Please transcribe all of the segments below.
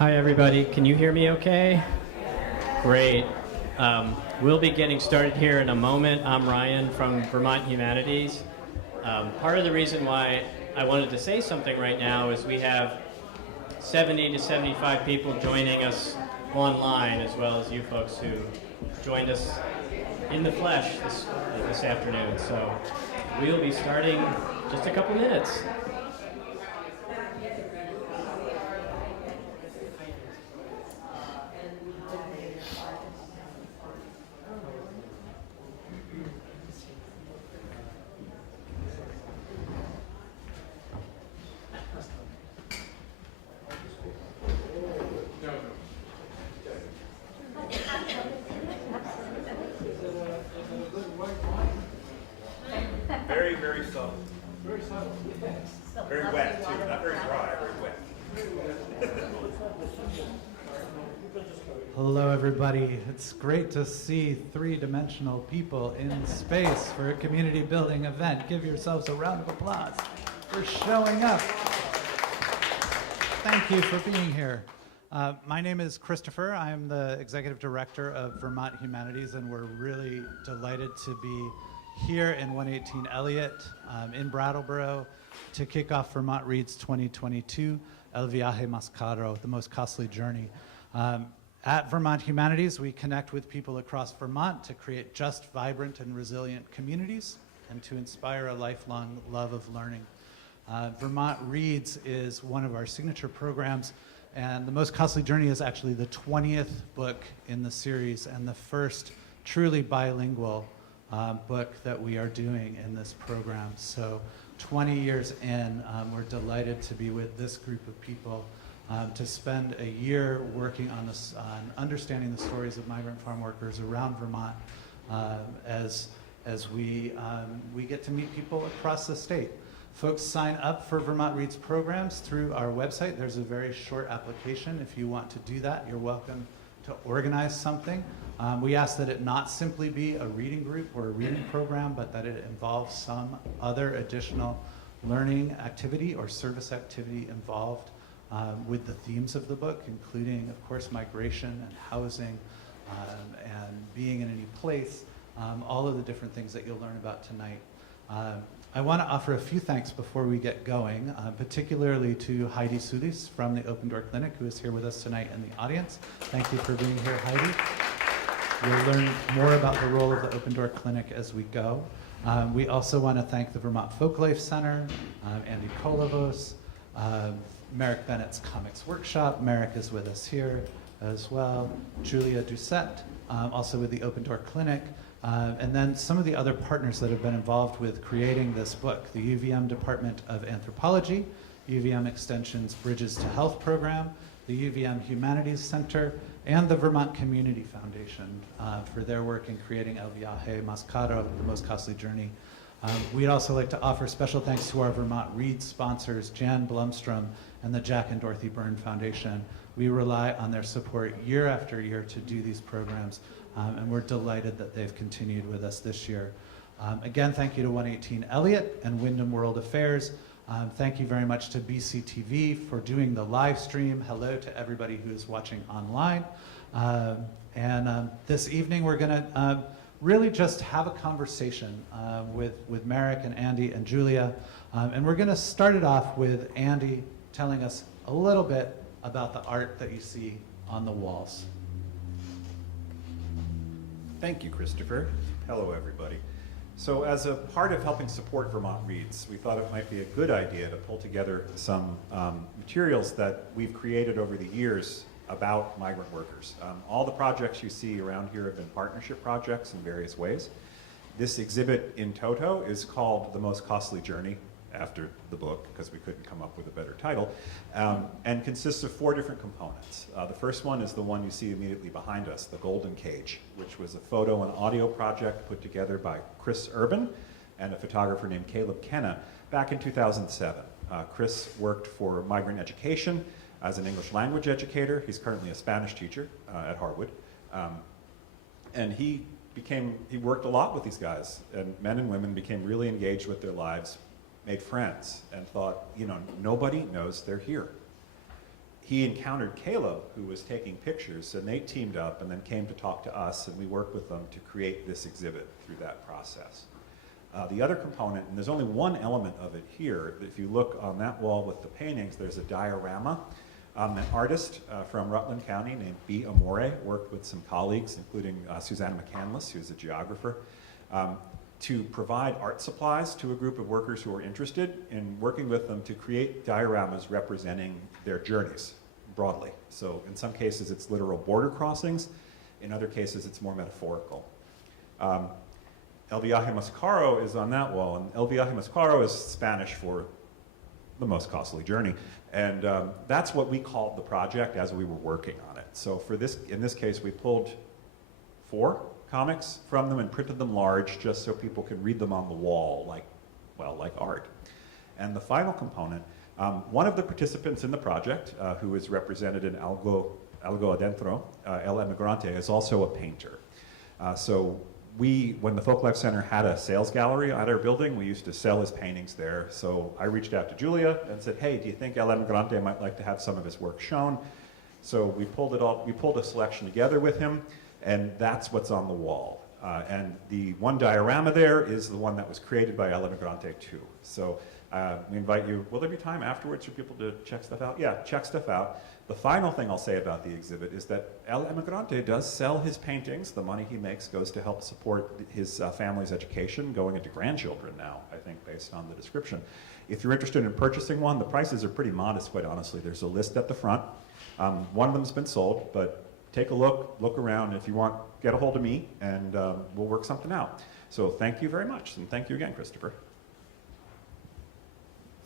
Hi, everybody. Can you hear me okay? Great. We'll be getting started here in a moment. I'm Ryan from Vermont Humanities. Part of the reason why I wanted to say something right now is we have 70 to 75 people joining us online, as well as you folks who joined us in the flesh this afternoon. So we'll be starting just a couple minutes. Very subtle. Very subtle. Yes. Very wet too. Not very dry, very wet. Hello everybody. It's great to see three-dimensional people in space for a community building event. Give yourselves a round of applause for showing up. Thank you for being here. My name is Christopher. I'm the Executive Director of Vermont Humanities, and we're really delighted to be here in 118 Elliott in Brattleboro to kick off Vermont Reads 2022, El Viaje Más Caro, the most costly journey. At Vermont Humanities, we connect with people across Vermont to create just, vibrant, and resilient communities and to inspire a lifelong love of learning. Vermont Reads is one of our signature programs, and The Most Costly Journey is actually the 20th book in the series and the first truly bilingual book that we are doing in this program. So 20 years in, we're delighted to be with this group of people to spend a year working on this, on understanding the stories of migrant farm workers around Vermont as we get to meet people across the state. Folks sign up for Vermont Reads programs through our website. There's a very short application. If you want to do that, you're welcome to organize something. We ask that it not simply be a reading group or a reading program, but that it involves some other additional learning activity or service activity involved with the themes of the book, including, of course, migration and housing and being in any place, all of the different things that you'll learn about tonight. I want to offer a few thanks before we get going, particularly to Heidi Solis from the Open Door Clinic, who is here with us tonight in the audience. Thank you for being here, Heidi. We'll learn more about the role of the Open Door Clinic as we go. We also want to thank the Vermont Folklife Center, Andy Kolovos, Marek Bennett's Comics Workshop. Marek is with us here as well. Julia Doucet, also with the Open Door Clinic. And then some of the other partners that have been involved with creating this book, the UVM Department of Anthropology, UVM Extension's Bridges to Health program, the UVM Humanities Center, and the Vermont Community Foundation for their work in creating El Viaje Más Caro, the most costly journey. We'd also like to offer special thanks to our Vermont Reads sponsors, Jan Blumstrom and the Jack and Dorothy Byrne Foundation. We rely on their support year after year to do these programs, and we're delighted that they've continued with us this year. Again, thank you to 118 Elliott and Wyndham World Affairs. Thank you very much to BCTV for doing the live stream. Hello to everybody who is watching online. This evening we're going to really just have a conversation with Marek and Andy and Julia. And we're going to start it off with Andy telling us a little bit about the art that you see on the walls. Thank you, Christopher. Hello, everybody. So as a part of helping support Vermont Reads, we thought it might be a good idea to pull together some materials that we've created over the years about migrant workers. All the projects you see around here have been partnership projects in various ways. This exhibit in toto is called The Most Costly Journey, after the book, because we couldn't come up with a better title, and consists of 4 different components. The first one is the one you see immediately behind us, the Golden Cage, which was a photo and audio project put together by Chris Urban and a photographer named Caleb Kenna back in 2007. Chris worked for Migrant Education as an English language educator. He's currently a Spanish teacher at Harwood. And he worked a lot with these guys, and men and women became really engaged with their lives, made friends, and thought, you know, nobody knows they're here. he encountered Caleb, who was taking pictures, and they teamed up and then came to talk to us, and we worked with them to create this exhibit through that process. The other component, and there's only one element of it here, if you look on that wall with the paintings, there's a diorama. An artist from Rutland County named B. Amore worked with some colleagues, including Susanna McCandless, who's a geographer, to provide art supplies to a group of workers who are interested in working with them to create dioramas representing their journeys broadly. So in some cases it's literal border crossings, in other cases it's more metaphorical. El Viaje Más Caro is on that wall, and El Viaje Más Caro is Spanish for the most costly journey. And that's what we called the project as we were working on it. So for this, in this case, we pulled 4 comics from them and printed them large just so people can read them on the wall like, well, like art. And the final component, one of the participants in the project, who is represented in Algo Adentro, El Emigrante, is also a painter. So when the Folklife Center had a sales gallery at our building, we used to sell his paintings there. So I reached out to Julia and said, hey, do you think El Emigrante might like to have some of his work shown? So we pulled a selection together with him, and that's what's on the wall. And the one diorama there is the one that was created by El Emigrante too. So we invite you, will there be time afterwards for people to check stuff out? Yeah, check stuff out. The final thing I'll say about the exhibit is that El Emigrante does sell his paintings. The money he makes goes to help support his family's education, going into grandchildren now, I think, based on the description. If you're interested in purchasing one, the prices are pretty modest, quite honestly. There's a list at the front. One of them's been sold, but take a look around. If you want, get a hold of me, and we'll work something out. So thank you very much, and thank you again, Christopher.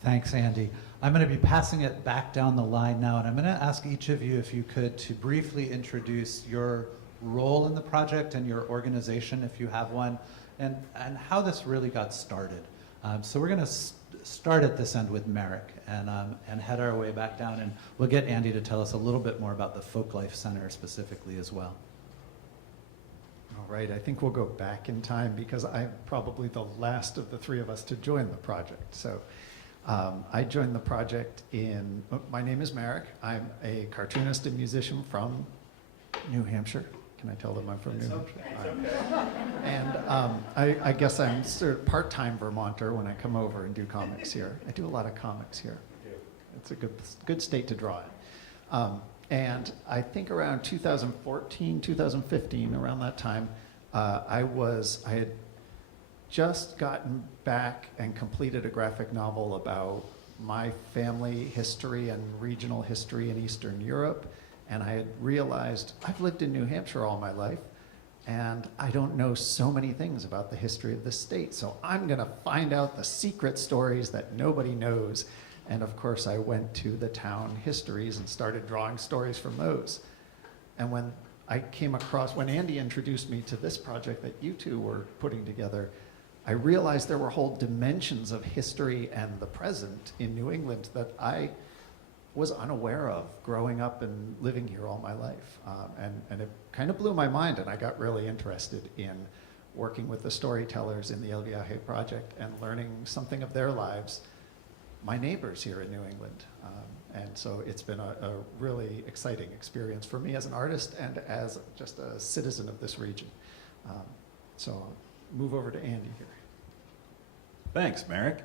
Thanks, Andy. I'm going to be passing it back down the line now, and I'm going to ask each of you, if you could, to briefly introduce your role in the project and your organization, if you have one, and how this really got started. So we're going to start at this end with Marek and head our way back down, and we'll get Andy to tell us a little bit more about the Folklife Center specifically as well. All right, I think we'll go back in time because I'm probably the last of the 3 of us to join the project. So I joined the project my name is Marek. I'm a cartoonist and musician from New Hampshire. Can I tell them I'm from New Hampshire? Okay. And I guess I'm sort of part-time Vermonter when I come over and do comics here. I do a lot of comics here. It's a good state to draw in. And I think around 2014, 2015, around that time, I had just gotten back and completed a graphic novel about my family history and regional history in Eastern Europe. And I had realized I've lived in New Hampshire all my life, and I don't know so many things about the history of this state. So I'm going to find out the secret stories that nobody knows. And of course, I went to the town histories and started drawing stories from those. And when Andy introduced me to this project that you two were putting together, I realized there were whole dimensions of history and the present in New England that I was unaware of growing up and living here all my life. And it kind of blew my mind, and I got really interested in working with the storytellers in the El Viaje project and learning something of their lives, my neighbors here in New England. And so it's been a really exciting experience for me as an artist and as just a citizen of this region. So I'll move over to Andy here. Thanks, Marek.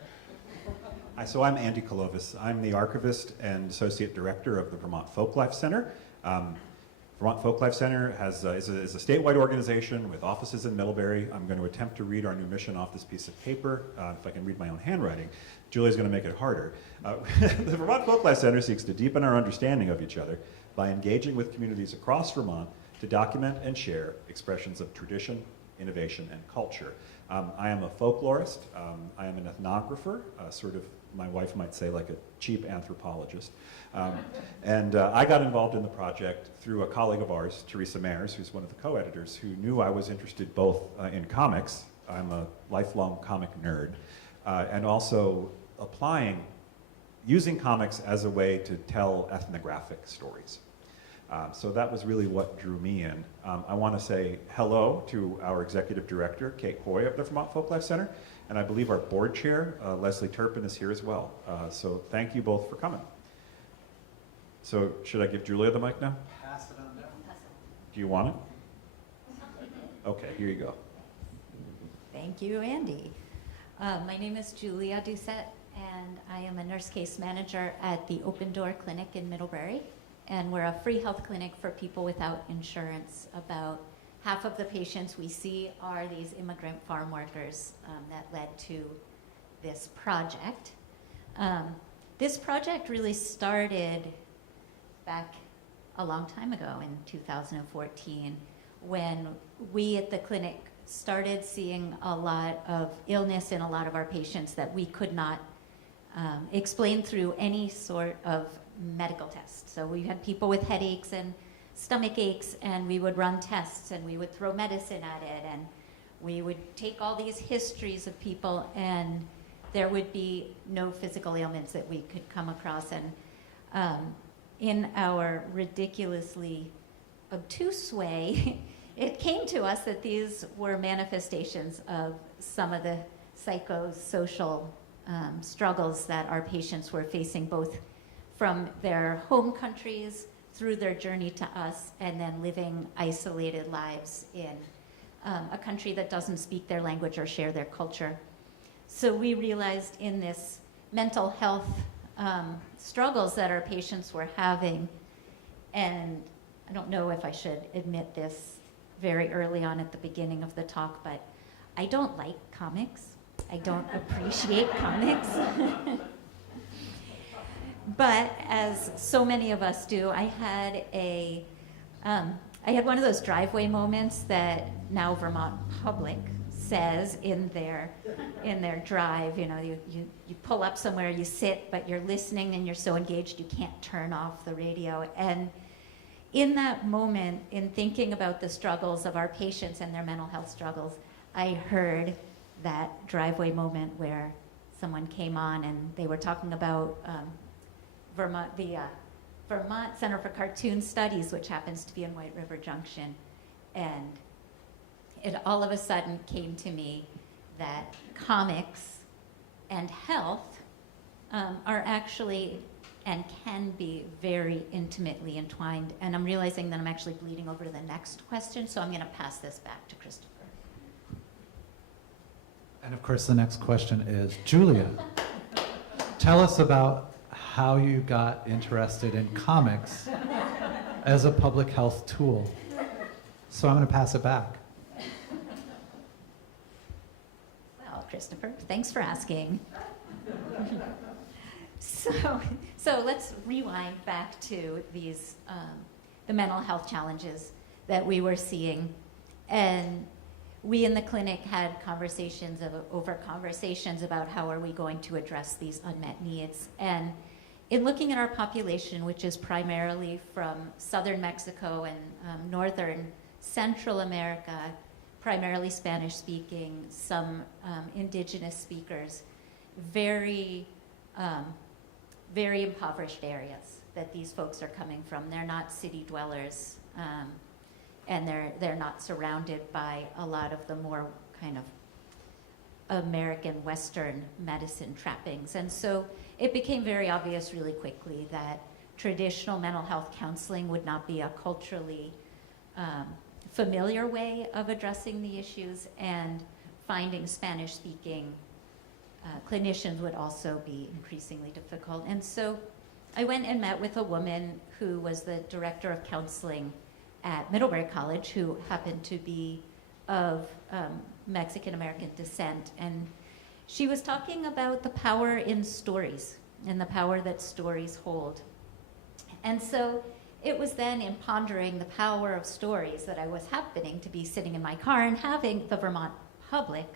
So I'm Andy Kolovos. I'm the archivist and associate director of the Vermont Folklife Center. Vermont Folklife Center is a statewide organization with offices in Middlebury. I'm going to attempt to read our new mission off this piece of paper, if I can read my own handwriting. Julia's going to make it harder. The Vermont Folklife Center seeks to deepen our understanding of each other by engaging with communities across Vermont to document and share expressions of tradition, innovation, and culture. I am a folklorist. I am an ethnographer, sort of, my wife might say, like a cheap anthropologist. And I got involved in the project through a colleague of ours, Teresa Mayers, who's one of the co-editors, who knew I was interested both in comics. I'm a lifelong comic nerd. And also using comics as a way to tell ethnographic stories. So that was really what drew me in. I want to say hello to our executive director, Kate Hoy of the Vermont Folklife Center, and I believe our board chair, Leslie Turpin, is here as well. So thank you both for coming. So should I give Julia the mic now? Pass it on down. Do you want it? Okay, here you go. Thank you, Andy. My name is Julia Doucet, and I am a nurse case manager at the Open Door Clinic in Middlebury. And we're a free health clinic for people without insurance. About half of the patients we see are these immigrant farm workers that led to this project. This project really started back a long time ago in 2014 when we at the clinic started seeing a lot of illness in a lot of our patients that we could not explain through any sort of medical test. So we had people with headaches and stomach aches, and we would run tests, and we would throw medicine at it, and we would take all these histories of people, and there would be no physical ailments that we could come across. And in our ridiculously obtuse way, it came to us that these were manifestations of some of the psychosocial struggles that our patients were facing, both from their home countries through their journey to us, and then living isolated lives in a country that doesn't speak their language or share their culture. So we realized in this mental health struggles that our patients were having, and I don't know if I should admit this very early on at the beginning of the talk, but I don't like comics. I don't appreciate comics. But as so many of us do, I had one of those driveway moments that now Vermont Public says in their drive. You know, you pull up somewhere, you sit, but you're listening and you're so engaged you can't turn off the radio. And in that moment, in thinking about the struggles of our patients and their mental health struggles, I heard that driveway moment where someone came on and they were talking about the Vermont Center for Cartoon Studies, which happens to be in White River Junction. And it all of a sudden came to me that comics and health are actually and can be very intimately entwined. And I'm realizing that I'm actually bleeding over to the next question, so I'm going to pass this back to Christopher. And of course, the next question is, Julia, tell us about how you got interested in comics as a public health tool. So I'm going to pass it back. Well, Christopher, thanks for asking. So let's rewind back to these the mental health challenges that we were seeing, and we in the clinic had conversations about how are we going to address these unmet needs. And in looking at our population, which is primarily from southern Mexico and northern Central America, primarily Spanish speaking, some indigenous speakers, very impoverished areas that these folks are coming from. They're not city dwellers, and they're not surrounded by a lot of the more kind of American Western medicine trappings. And so it became very obvious really quickly that traditional mental health counseling would not be a culturally familiar way of addressing the issues, and finding Spanish-speaking clinicians would also be increasingly difficult. And so I went and met with a woman who was the director of counseling at Middlebury College, who happened to be of Mexican-American descent. And she was talking about the power in stories and the power that stories hold. And so it was then in pondering the power of stories that I was happening to be sitting in my car and having the Vermont Public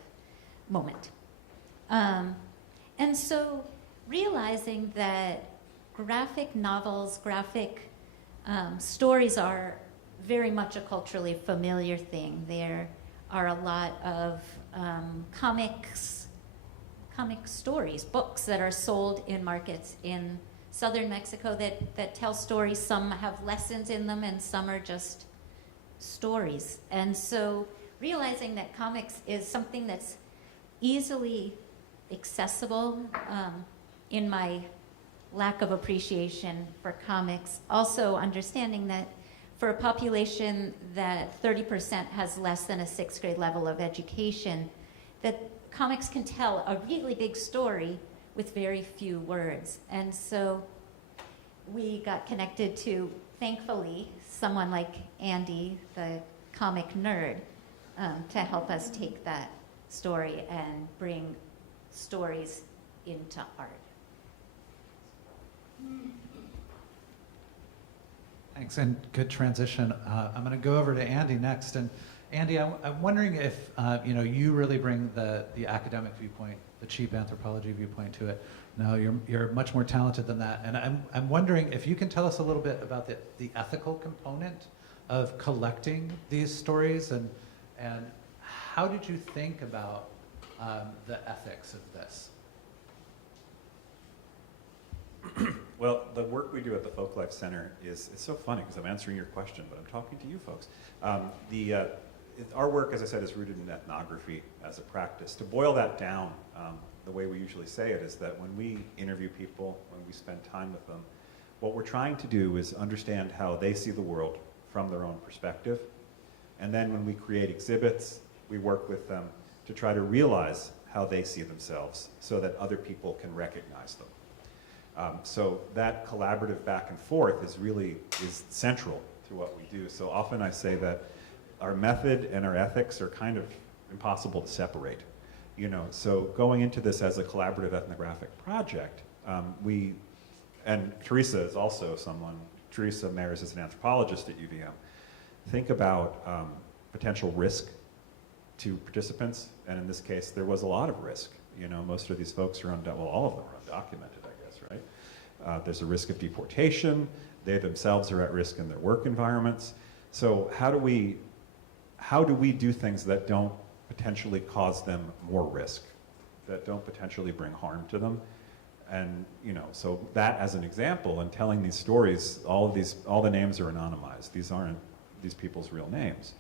moment. And so realizing that graphic novels, graphic stories are very much a culturally familiar thing. There are a lot of comic stories, books that are sold in markets in southern Mexico that tell stories. Some have lessons in them and some are just stories. And so realizing that comics is something that's easily accessible in my lack of appreciation for comics. Also understanding that for a population that 30% has less than a 6th grade level of education, that comics can tell a really big story with very few words. And so we got connected to, thankfully, someone like Andy, the comic nerd, to help us take that story and bring stories into art. Thanks, and good transition. I'm going to go over to Andy next. And Andy, I'm wondering if you really bring the academic viewpoint, the cheap anthropology viewpoint to it. No, you're much more talented than that. And I'm wondering if you can tell us a little bit about the ethical component of collecting these stories, and how did you think about the ethics of this? Well, the work we do at the Folklife Center it's so funny because I'm answering your question, but I'm talking to you folks. Our work, as I said, is rooted in ethnography as a practice. To boil that down, the way we usually say it is that when we interview people, when we spend time with them, what we're trying to do is understand how they see the world from their own perspective. And then when we create exhibits, we work with them to try to realize how they see themselves so that other people can recognize them. So that collaborative back and forth is central to what we do. So often I say that our method and our ethics are kind of impossible to separate. So going into this as a collaborative ethnographic project, and Teresa is also Teresa Mares is an anthropologist at UVM, think about potential risk to participants, and in this case there was a lot of risk. Most of these folks are all of them are undocumented, I guess, right? There's a risk of deportation. They themselves are at risk in their work environments. So how do we do things that don't potentially cause them more risk, that don't potentially bring harm to them? And so that as an example, and telling these stories, all the names are anonymized. These aren't these people's real names.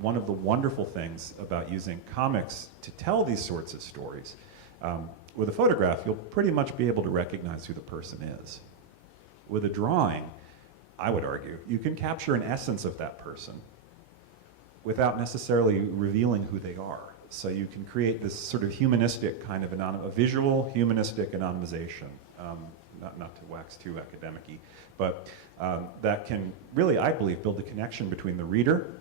One of the wonderful things about using comics to tell these sorts of stories, with a photograph, you'll pretty much be able to recognize who the person is. With a drawing, I would argue, you can capture an essence of that person without necessarily revealing who they are. So you can create this sort of humanistic kind of a visual humanistic anonymization, not to wax too academic-y, but that can really, I believe, build a connection between the reader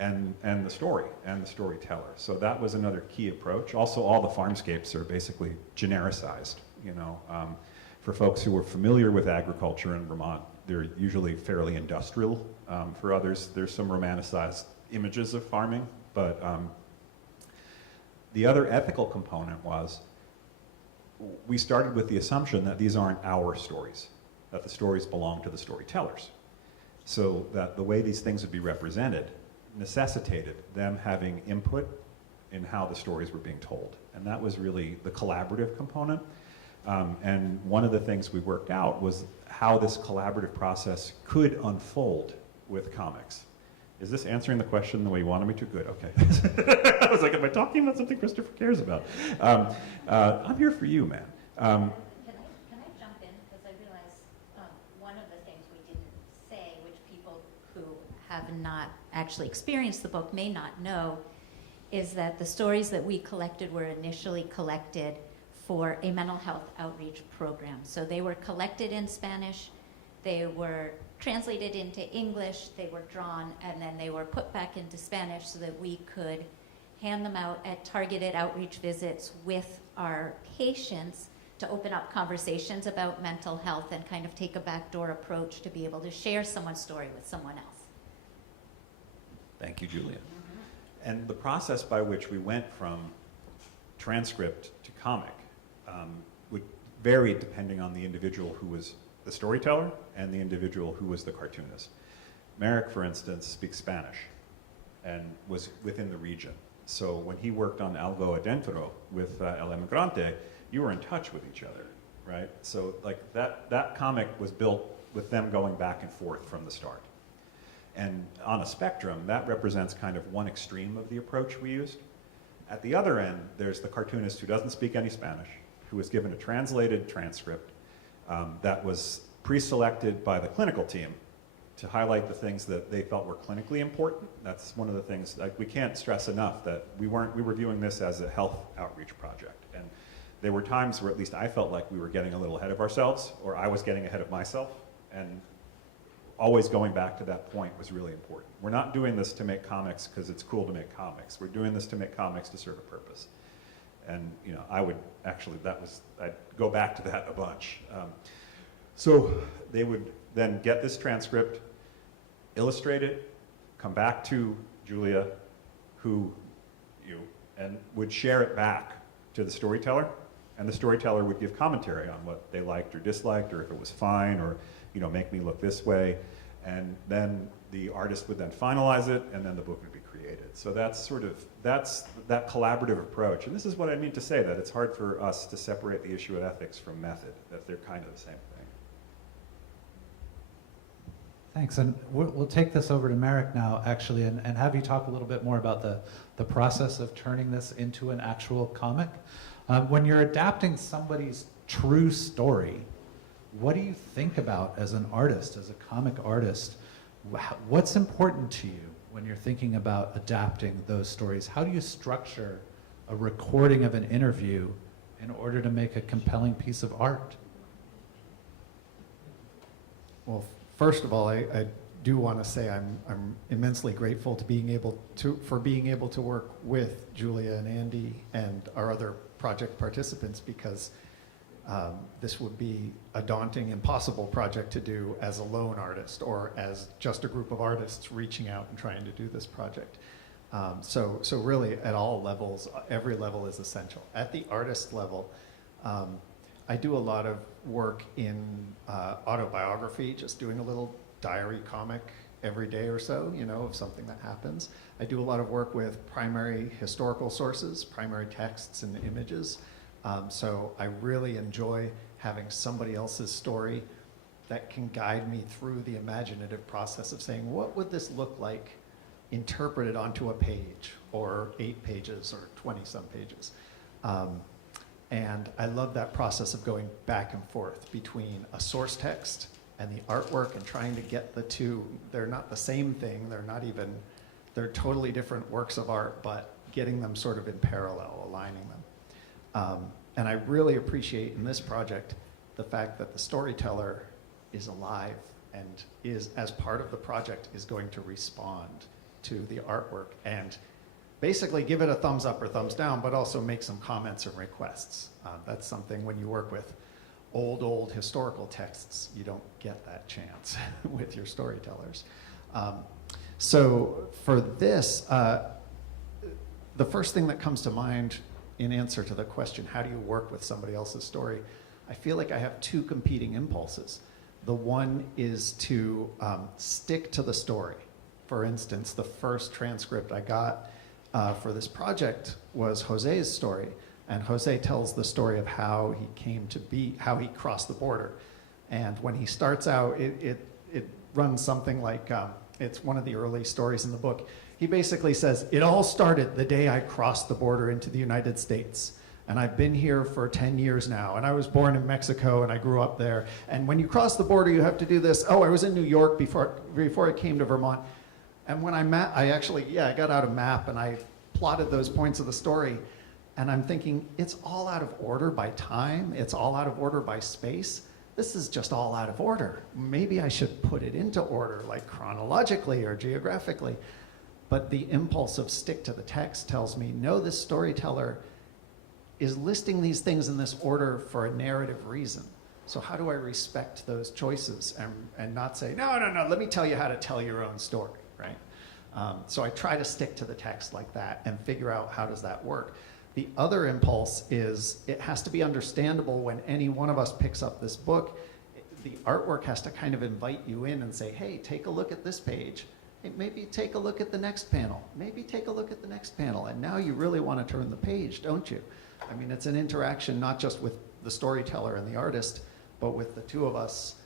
and the story and the storyteller. So that was another key approach. Also, all the farmscapes are basically genericized. For folks who are familiar with agriculture in Vermont, they're usually fairly industrial. For others, there's some romanticized images of farming, but the other ethical component was we started with the assumption that these aren't our stories, that the stories belong to the storytellers. So that the way these things would be represented necessitated them having input in how the stories were being told. And that was really the collaborative component. And one of the things we worked out was how this collaborative process could unfold with comics. Is this answering the question the way you wanted me to? Good, okay. I was like, am I talking about something Christopher cares about? I'm here for you, man. Can I jump in? Because I realize one of the things we didn't say, which people who have not actually experienced the book may not know, is that the stories that we collected were initially collected for a mental health outreach program. So they were collected in Spanish, they were translated into English, they were drawn, and then they were put back into Spanish so that we could hand them out at targeted outreach visits with our patients to open up conversations about mental health and kind of take a backdoor approach to be able to share someone's story with someone else. Thank you, Julia. And the process by which we went from transcript to comic would vary depending on the individual who was the storyteller and the individual who was the cartoonist. Marek, for instance, speaks Spanish and was within the region. So when he worked on Algo Adentro with El Emigrante, you were in touch with each other, right? So like that comic was built with them going back and forth from the start. And on a spectrum, that represents kind of one extreme of the approach we used. At the other end, there's the cartoonist who doesn't speak any Spanish, who was given a translated transcript, that was pre-selected by the clinical team to highlight the things that they felt were clinically important. That's one of the things, like, we can't stress enough that we were viewing this as a health outreach project. And there were times where at least I felt like we were getting a little ahead of ourselves, or I was getting ahead of myself, and always going back to that point was really important. We're not doing this to make comics because it's cool to make comics. We're doing this to make comics to serve a purpose. And I would actually, I'd go back to that a bunch. So they would then get this transcript, illustrate it, come back to Julia, and would share it back to the storyteller, and the storyteller would give commentary on what they liked or disliked, or if it was fine, or make me look this way, and then the artist would then finalize it, and then the book would be created. So that's that collaborative approach, and this is what I mean to say, that it's hard for us to separate the issue of ethics from method, that they're kind of the same thing. Thanks, and we'll take this over to Marek now, actually, and have you talk a little bit more about the process of turning this into an actual comic. When you're adapting somebody's true story, what do you think about as an artist, as a comic artist? What's important to you when you're thinking about adapting those stories? How do you structure a recording of an interview in order to make a compelling piece of art? Well, first of all, I do want to say I'm immensely grateful for being able to work with Julia and Andy and our other project participants, because this would be a daunting, impossible project to do as a lone artist or as just a group of artists reaching out and trying to do this project. So really, at all levels, every level is essential. At the artist level, I do a lot of work in autobiography, just doing a little diary comic every day or so, of something that happens. I do a lot of work with primary historical sources, primary texts and images. So I really enjoy having somebody else's story that can guide me through the imaginative process of saying, what would this look like interpreted onto a page, or 8 pages, or 20-some pages? And I love that process of going back and forth between a source text and the artwork and trying to get the two. They're not the same thing. They're totally different works of art, but getting them sort of in parallel, aligning them. And I really appreciate in this project the fact that the storyteller is alive and is, as part of the project, is going to respond to the artwork and basically give it a thumbs up or thumbs down, but also make some comments and requests. That's something when you work with old historical texts, you don't get that chance with your storytellers. So for this, the first thing that comes to mind in answer to the question, how do you work with somebody else's story? I feel like I have 2 competing impulses. The one is to stick to the story. For instance, the first transcript I got for this project was Jose's story, and Jose tells the story of how he came to be, how he crossed the border. And when he starts out, it runs something like, it's one of the early stories in the book. He basically says, it all started the day I crossed the border into the United States. And I've been here for 10 years now. And I was born in Mexico and I grew up there. And when you cross the border, you have to do this. Oh, I was in New York before I came to Vermont. And when I got out a map and I plotted those points of the story. And I'm thinking, it's all out of order by time. It's all out of order by space. This is just all out of order. Maybe I should put it into order, like chronologically or geographically. But the impulse of stick to the text tells me, no, this storyteller is listing these things in this order for a narrative reason. So how do I respect those choices and not say, no, let me tell you how to tell your own story, right? So I try to stick to the text like that and figure out how does that work. The other impulse is it has to be understandable when any one of us picks up this book. The artwork has to kind of invite you in and say, hey, take a look at this page. Hey, maybe take a look at the next panel. Maybe take a look at the next panel. And now you really want to turn the page, don't you? I mean, it's an interaction not just with the storyteller and the artist, but with the two of us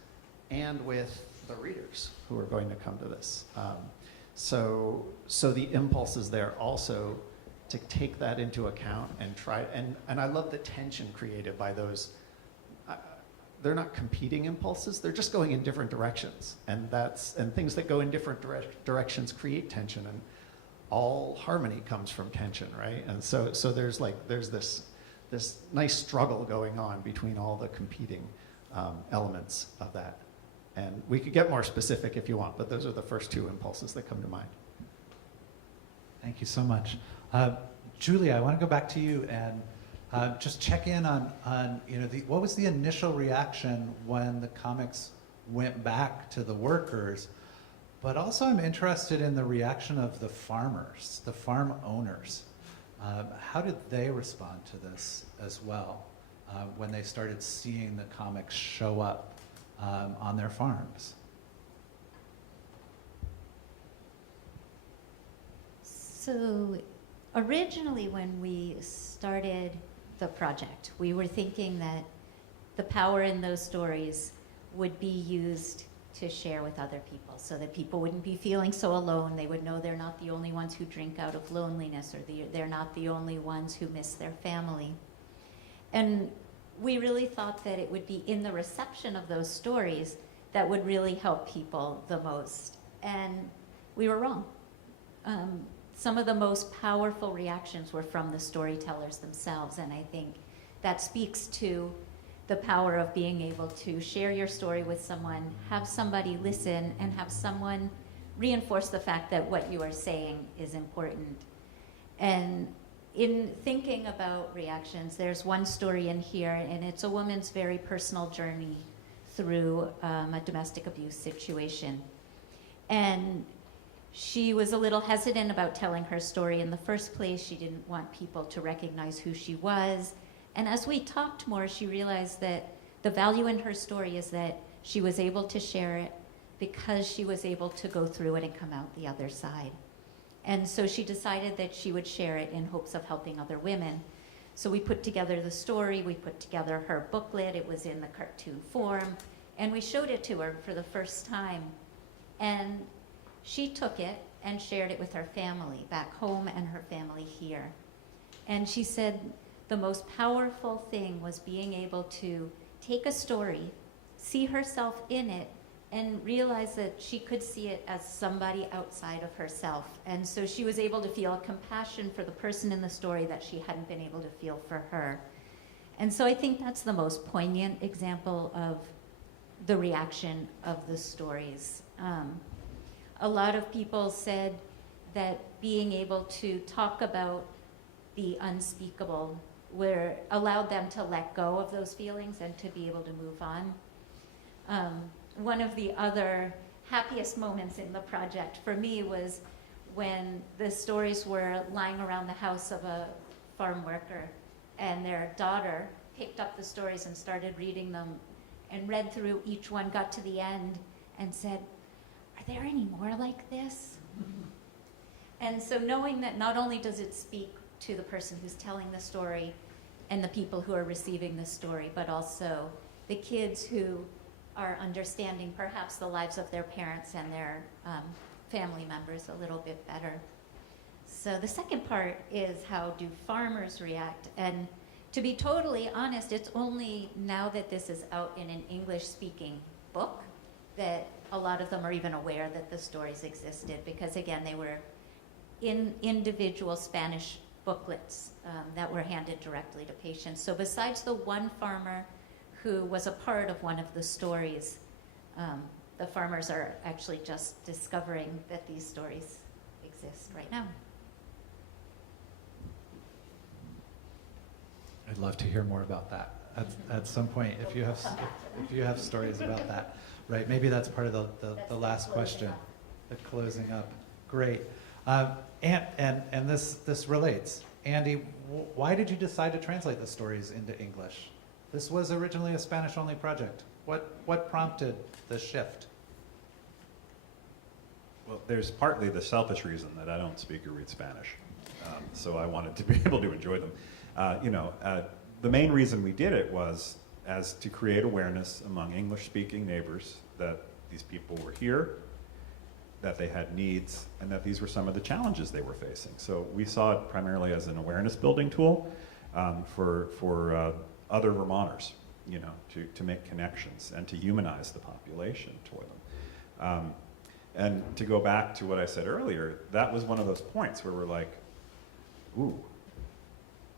and with the readers who are going to come to this. So the impulse is there also to take that into account and try, and I love the tension created by those. they're not competing impulses, they're just going in different directions. And things that go in different directions create tension, and all harmony comes from tension, right? And so there's this nice struggle going on between all the competing elements of that. And we could get more specific if you want, but those are the first two impulses that come to mind. Thank you so much. Julia, I want to go back to you and just check in on what was the initial reaction when the comics went back to the workers, but also I'm interested in the reaction of the farmers, the farm owners. How did they respond to this as well when they started seeing the comics show up on their farms? So originally when we started the project, we were thinking that the power in those stories would be used to share with other people so that people wouldn't be feeling so alone. They would know they're not the only ones who drink out of loneliness, or they're not the only ones who miss their family. And we really thought that it would be in the reception of those stories that would really help people the most. And we were wrong. Some of the most powerful reactions were from the storytellers themselves, and I think that speaks to the power of being able to share your story with someone, have somebody listen, and have someone reinforce the fact that what you are saying is important. And in thinking about reactions, there's one story in here, and it's a woman's very personal journey through a domestic abuse situation. And she was a little hesitant about telling her story in the first place. She didn't want people to recognize who she was. And as we talked more, she realized that the value in her story is that she was able to share it because she was able to go through it and come out the other side. And so she decided that she would share it in hopes of helping other women. So we put together the story, we put together her booklet, it was in the cartoon form, and we showed it to her for the first time. And she took it and shared it with her family back home and her family here. And she said the most powerful thing was being able to take a story, see herself in it, and realize that she could see it as somebody outside of herself. And so she was able to feel a compassion for the person in the story that she hadn't been able to feel for her. And so I think that's the most poignant example of the reaction of the stories. A lot of people said that being able to talk about the unspeakable allowed them to let go of those feelings and to be able to move on. One of the other happiest moments in the project for me was when the stories were lying around the house of a farm worker, and their daughter picked up the stories and started reading them and read through each one, got to the end, and said, "Are there any more like this?" And so knowing that not only does it speak to the person who's telling the story and the people who are receiving the story, but also the kids who are understanding perhaps the lives of their parents and their family members a little bit better. So the second part is, how do farmers react? And to be totally honest, it's only now that this is out in an English-speaking book that a lot of them are even aware that the stories existed, because again, they were in individual Spanish booklets that were handed directly to patients. So besides the one farmer who was a part of one of the stories, the farmers are actually just discovering that these stories exist right now. I'd love to hear more about that at some point, if you have stories about that. Right, maybe that's part of the last question, the closing up. Great. And this relates. Andy, why did you decide to translate the stories into English? This was originally a Spanish-only project. What prompted the shift? Well, there's partly the selfish reason that I don't speak or read Spanish, so I wanted to be able to enjoy them. The main reason we did it was as to create awareness among English-speaking neighbors that these people were here, that they had needs, and that these were some of the challenges they were facing. So we saw it primarily as an awareness building tool for other Vermonters you know, to make connections and to humanize the population toward them. And to go back to what I said earlier, that was one of those points where we're like, ooh,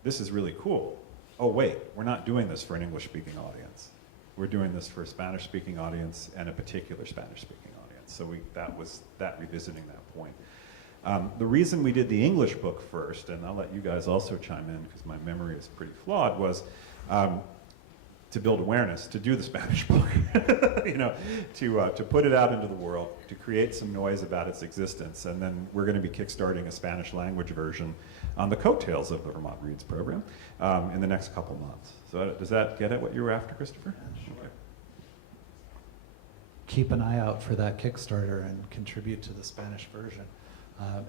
this is really cool. Oh wait, we're not doing this for an English-speaking audience. We're doing this for a Spanish-speaking audience and a particular Spanish-speaking audience. So that was revisiting that point. The reason we did the English book first, and I'll let you guys also chime in because my memory is pretty flawed, was to build awareness, to do the Spanish book, you know, to put it out into the world, to create some noise about its existence, and then we're going to be kickstarting a Spanish language version on the coattails of the Vermont Reads program in the next couple months. So does that get at what you were after, Christopher? Sure. Okay. Keep an eye out for that Kickstarter and contribute to the Spanish version.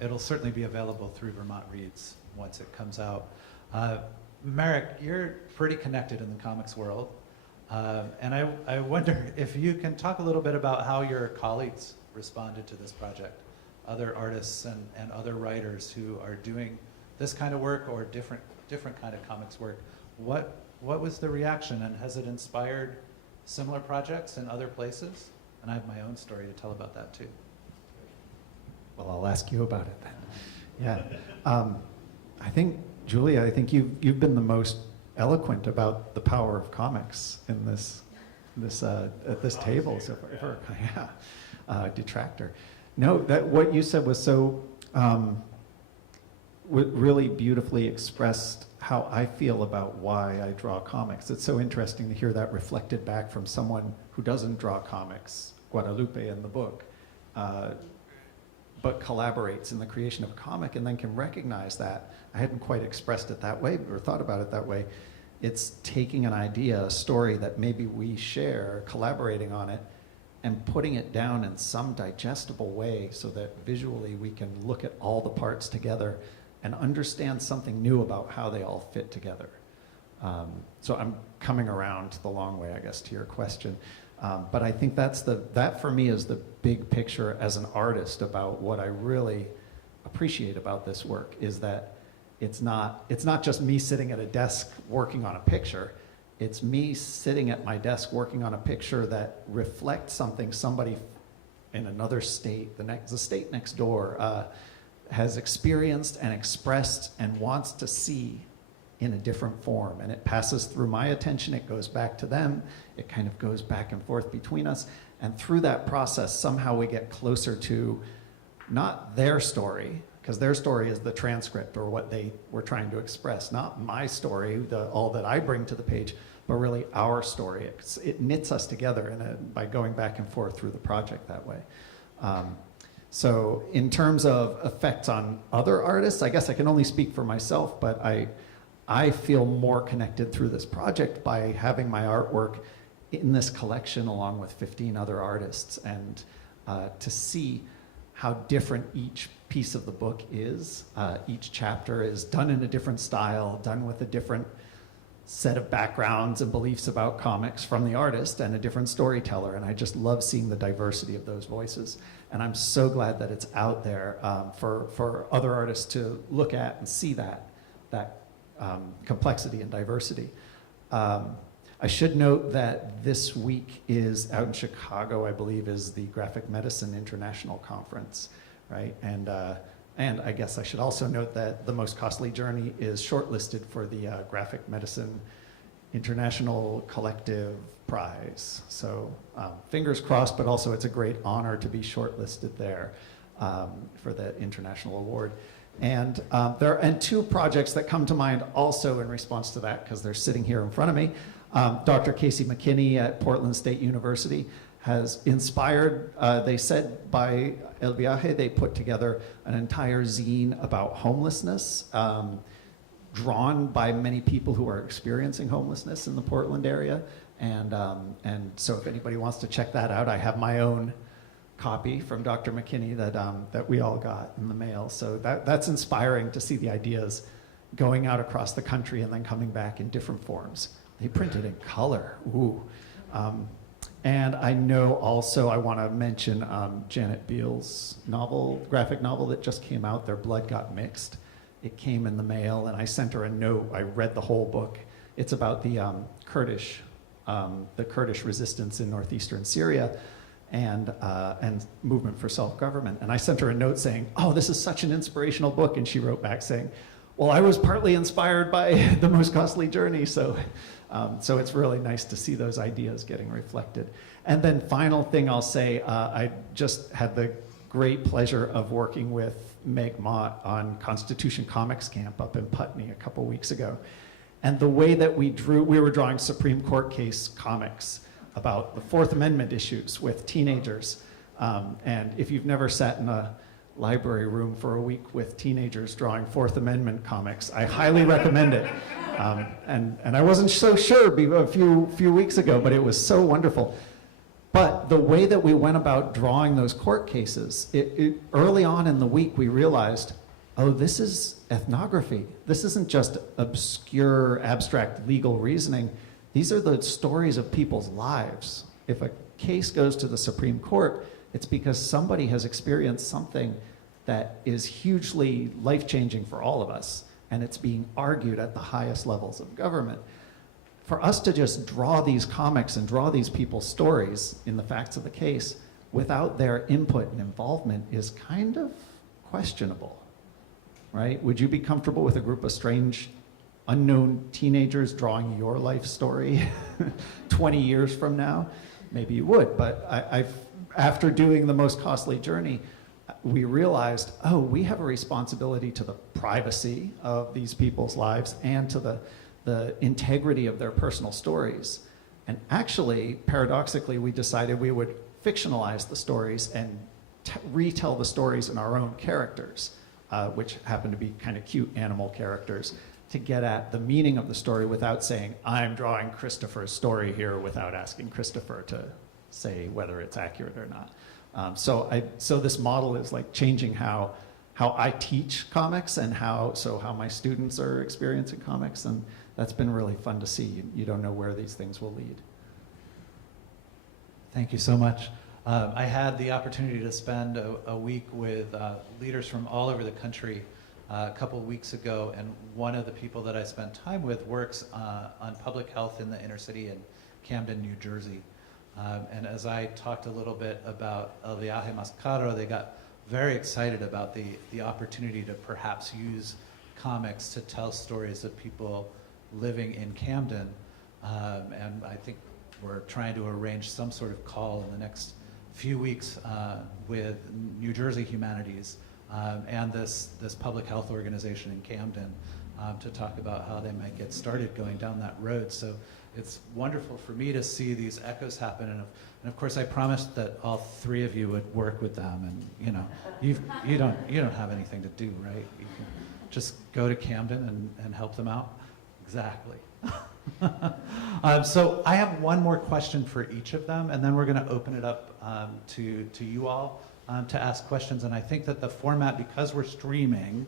It'll certainly be available through Vermont Reads once it comes out. Marek, you're pretty connected in the comics world, and I wonder if you can talk a little bit about how your colleagues responded to this project, other artists and other writers who are doing this kind of work or different kind of comics work. What was the reaction, and has it inspired similar projects in other places? And I have my own story to tell about that too. Well, I'll ask you about it then. Yeah. I think, Julia, I think you've been the most eloquent about the power of comics in this at this table so far. Yeah. Detractor. No, what you said was so really beautifully expressed how I feel about why I draw comics. It's so interesting to hear that reflected back from someone who doesn't draw comics, Guadalupe in the book, but collaborates in the creation of a comic and then can recognize that. I hadn't quite expressed it that way or thought about it that way. It's taking an idea, a story that maybe we share, collaborating on it, and putting it down in some digestible way so that visually we can look at all the parts together and understand something new about how they all fit together. So I'm coming around the long way, I guess, to your question. But I think that for me is the big picture as an artist about what I really appreciate about this work, is that it's not just me sitting at a desk working on a picture. It's me sitting at my desk working on a picture that reflects something somebody in another state, the state next door, has experienced and expressed and wants to see in a different form. And it passes through my attention, it goes back to them, it kind of goes back and forth between us. And through that process, somehow we get closer to not their story, because their story is the transcript or what they were trying to express, not my story, all that I bring to the page, but really our story. It knits us together by going back and forth through the project that way. So in terms of effects on other artists, I guess I can only speak for myself, but I feel more connected through this project by having my artwork in this collection along with 15 other artists, and to see how different each piece of the book is. Each chapter is done in a different style, done with a different set of backgrounds and beliefs about comics from the artist and a different storyteller, and I just love seeing the diversity of those voices. And I'm so glad that it's out there for other artists to look at and see that complexity and diversity. I should note that this week is out in Chicago, I believe, is the Graphic Medicine International Conference, right? And I guess I should also note that The Most Costly Journey is shortlisted for the Graphic Medicine International Collective Prize. So fingers crossed, but also it's a great honor to be shortlisted there for the international award. And two projects that come to mind also in response to that, because they're sitting here in front of me. Dr. Casey McKinney at Portland State University has inspired, they said by El Viaje, they put together an entire zine about homelessness, drawn by many people who are experiencing homelessness in the Portland area. And so if anybody wants to check that out, I have my own copy from Dr. McKinney that we all got in the mail. So that's inspiring to see the ideas going out across the country and then coming back in different forms. They printed in color, ooh. And I know also I want to mention Janet Beale's graphic novel that just came out, Their Blood Got Mixed. It came in the mail and I sent her a note. I read the whole book. It's about the Kurdish the Kurdish resistance in northeastern Syria and movement for self-government. And I sent her a note saying, oh, this is such an inspirational book. And she wrote back saying, well, I was partly inspired by The Most Costly Journey. So it's really nice to see those ideas getting reflected. And then final thing I'll say, I just had the great pleasure of working with Meg Mott on Constitution Comics Camp up in Putney a couple weeks ago. And the way that we were drawing Supreme Court case comics about the Fourth Amendment issues with teenagers. And if you've never sat in a library room for a week with teenagers drawing Fourth Amendment comics, I highly recommend it. And I wasn't so sure a few weeks ago, but it was so wonderful. But the way that we went about drawing those court cases, early on in the week we realized, oh, this is ethnography. This isn't just obscure, abstract legal reasoning. These are the stories of people's lives. If a case goes to the Supreme Court, it's because somebody has experienced something that is hugely life-changing for all of us, and it's being argued at the highest levels of government. For us to just draw these comics and draw these people's stories in the facts of the case without their input and involvement is kind of questionable, right? Would you be comfortable with a group of strange, unknown teenagers drawing your life story 20 years from now? Maybe you would, but after doing The Most Costly Journey, we realized, oh, we have a responsibility to the privacy of these people's lives and to the integrity of their personal stories. And actually, paradoxically, we decided we would fictionalize the stories and retell the stories in our own characters, which happen to be kind of cute animal characters, to get at the meaning of the story without saying, I'm drawing Christopher's story here, without asking Christopher to say whether it's accurate or not. So this model is like changing how I teach comics and how my students are experiencing comics, and that's been really fun to see. You don't know where these things will lead. Thank you so much. I had the opportunity to spend a week with leaders from all over the country a couple of weeks ago, and one of the people that I spent time with works on public health in the inner city in Camden, New Jersey. And as I talked a little bit about El Viaje Más Caro, they got very excited about the opportunity to perhaps use comics to tell stories of people living in Camden. And I think we're trying to arrange some sort of call in the next few weeks with New Jersey Humanities and this public health organization in Camden to talk about how they might get started going down that road. So it's wonderful for me to see these echoes happen, and of course I promised that all three of you would work with them, and you don't have anything to do, right? You can just go to Camden and help them out. Exactly. So I have one more question for each of them, and then we're going to open it up to you all to ask questions. And I think that the format, because we're streaming,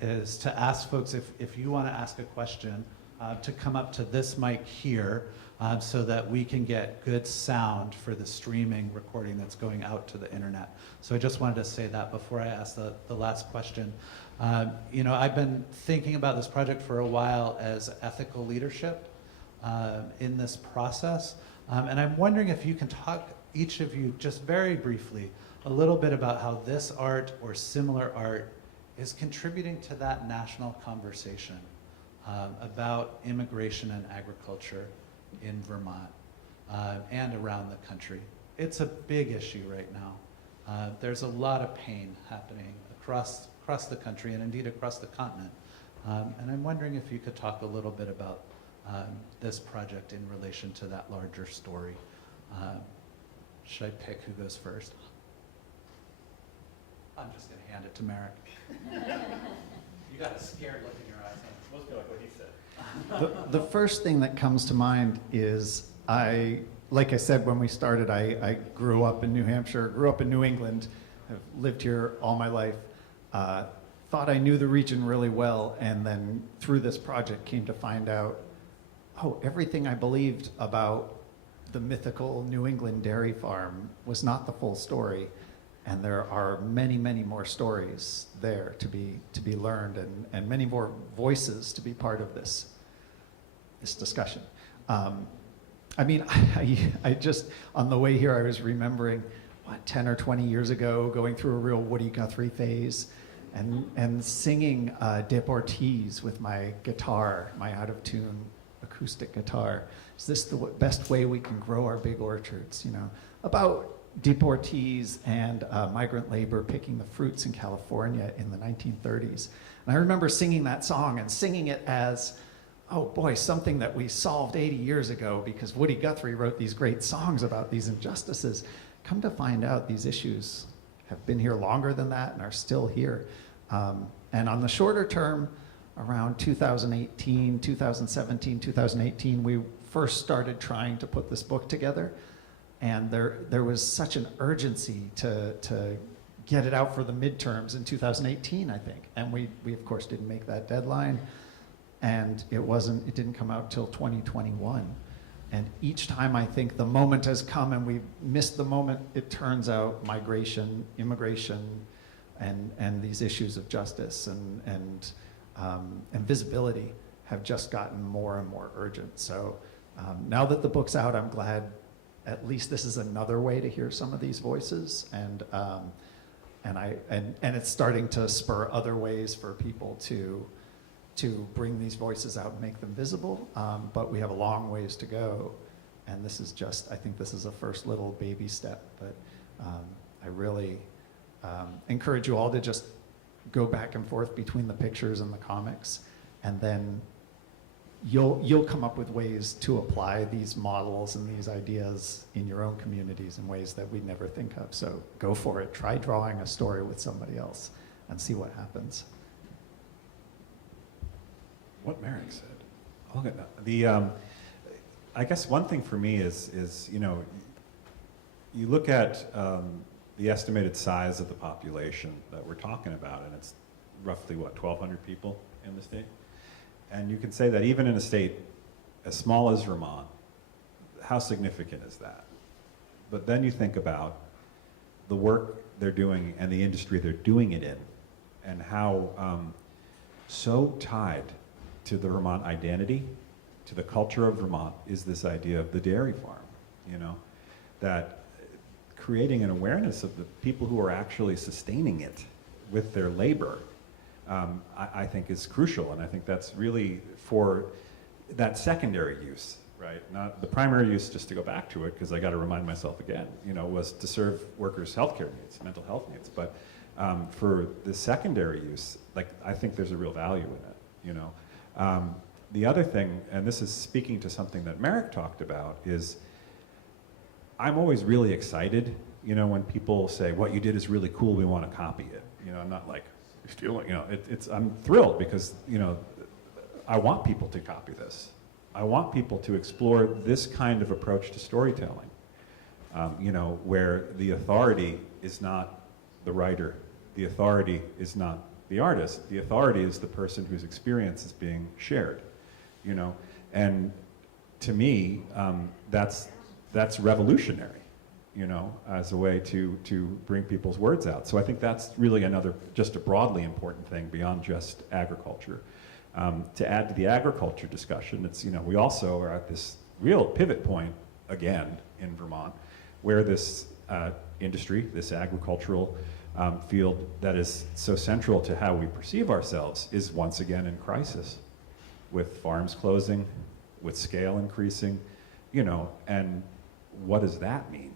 is to ask folks if you want to ask a question, to come up to this mic here so that we can get good sound for the streaming recording that's going out to the internet. So I just wanted to say that before I ask the last question. I've been thinking about this project for a while as ethical leadership in this process. And I'm wondering if you can talk, each of you, just very briefly, a little bit about how this art or similar art is contributing to that national conversation about immigration and agriculture in Vermont and around the country. It's a big issue right now. There's a lot of pain happening across the country and indeed across the continent. And I'm wondering if you could talk a little bit about this project in relation to that larger story. Should I pick who goes first? I'm just going to hand it to Marek. You got a scared look in your eyes. Let's go like what he said. The first thing that comes to mind is like I said when we started, I grew up in New Hampshire, grew up in New England, have lived here all my life, thought I knew the region really well, and then through this project came to find out, oh, everything I believed about the mythical New England dairy farm was not the full story. And there are many, many more stories there to be learned, and many more voices to be part of this discussion. I mean, I just, on the way here, I was remembering, 10 or 20 years ago, going through a real Woody Guthrie phase and singing Dip Ortiz with my guitar, my out-of-tune acoustic guitar. Is this the best way we can grow our big orchards, About Dip Ortiz and migrant labor picking the fruits in California in the 1930s. And I remember singing that song and singing it as, oh boy, something that we solved 80 years ago because Woody Guthrie wrote these great songs about these injustices. Come to find out, these issues have been here longer than that and are still here. And on the shorter term, around 2018, 2017, 2018, we first started trying to put this book together. And there was such an urgency to get it out for the midterms in 2018, I think. And we of course didn't make that deadline. And it didn't come out till 2021. And each time I think the moment has come and we've missed the moment, it turns out migration, immigration, and these issues of justice and visibility have just gotten more and more urgent. So now that the book's out, I'm glad at least this is another way to hear some of these voices, and it's starting to spur other ways for people to bring these voices out and make them visible. But we have a long ways to go, and this is just, I think this is a first little baby step. But I really encourage you all to just go back and forth between the pictures and the comics, and then you'll come up with ways to apply these models and these ideas in your own communities in ways that we'd never think of. So go for it. Try drawing a story with somebody else and see what happens. What Marek said. Look at that. I guess one thing for me is you look at the estimated size of the population that we're talking about, and it's roughly 1,200 people in the state. And you can say that even in a state as small as Vermont, how significant is that? But then you think about the work they're doing and the industry they're doing it in, and how so tied to the Vermont identity, to the culture of Vermont, is this idea of the dairy farm, that creating an awareness of the people who are actually sustaining it with their labor, I think is crucial. And I think that's really for that secondary use, right? Not the primary use, just to go back to it, because I got to remind myself again, was to serve workers' healthcare needs, mental health needs. But for the secondary use, I think there's a real value in it, The other thing, and this is speaking to something that Marek talked about, is I'm always really excited, when people say, what you did is really cool, we want to copy it. I'm not like, I'm thrilled because, I want people to copy this. I want people to explore this kind of approach to storytelling, where the authority is not the writer, the authority is not the artist, the authority is the person whose experience is being shared, and to me, that's revolutionary, as a way to bring people's words out. So I think that's really just a broadly important thing beyond just agriculture. To add to the agriculture discussion, it's, we also are at this real pivot point again in Vermont, where this industry, this agricultural field that is so central to how we perceive ourselves, is once again in crisis, with farms closing, with scale increasing, and what does that mean?